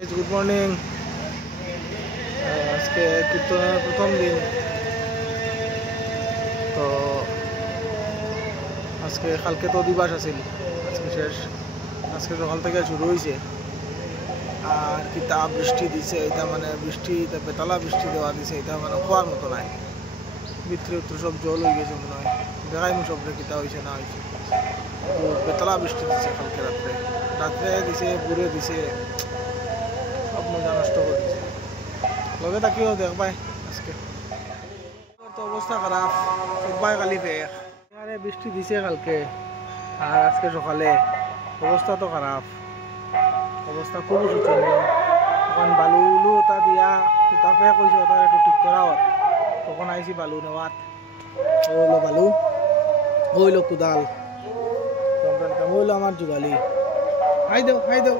Good morning आज के कीर्तन प्रथम दिन तो आज के कल के तो दिवस आसिल आज के शेष आज के सकाल থেকে शुरू হইছে আর কিতা বৃষ্টি দিছে এটা মানে বৃষ্টি বেতলা বৃষ্টি দেওয়া দিছে এটা মানে খোয়ার মতো নাই ভিতরে উত্তর সব জল হয়ে গেছে মনে হয় দেখাই মু সব কিতা হইছে না হইছে তো বেতলা বৃষ্টি দিছে কালকে রাত্রে দিছে পুরে দিছে মজা নষ্ট করে দিচ্ছে লগে তাকিও দেখবাই আজকে তো অবস্থা খারাপ সবাই খালি বেশ আরে বৃষ্টি দিছে কালকে আর আজকে সকালে অবস্থা তো খারাপ অবস্থা খুব শোচনীয় এখন বালু উলু ওটা দিয়া কিতাপে কইছে ওটা একটু ঠিক করা হয় তখন আইছি বালু নেওয়াত হইলো বালু হইলো কুদাল হইলো আমার যুগালি হাই দেও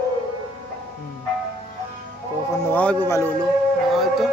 তো ওখানে নেওয়া হইব ভালো হলো নেওয়া হয়তো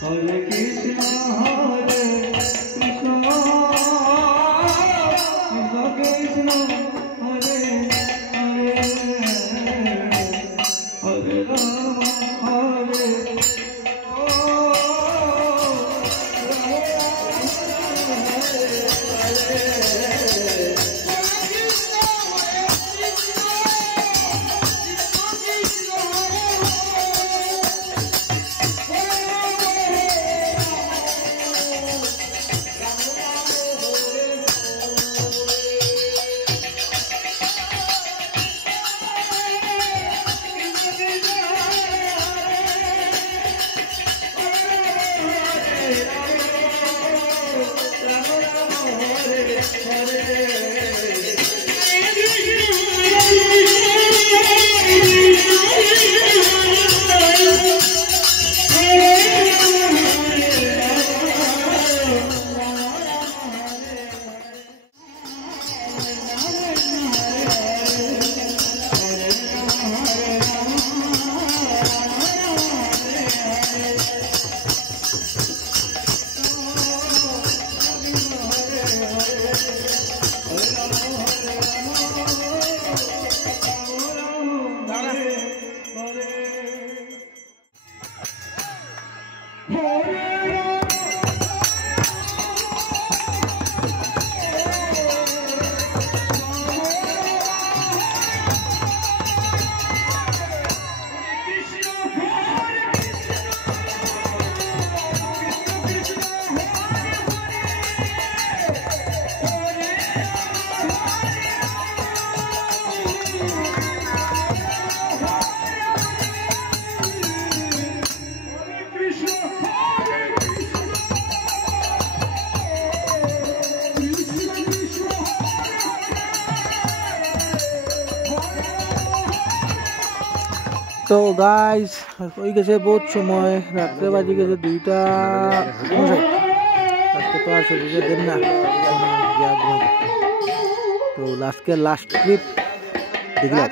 Hare Krishna Hare Krishna Krishna Hare Hare Hare Rama Hare तो गाइस হয়ে গেছে বহুত সময় রাতে বাজে গেছে 2টা আজকে তো আর শরীরে দেন না তো লাস্ট ট্রিপ দেখলাম।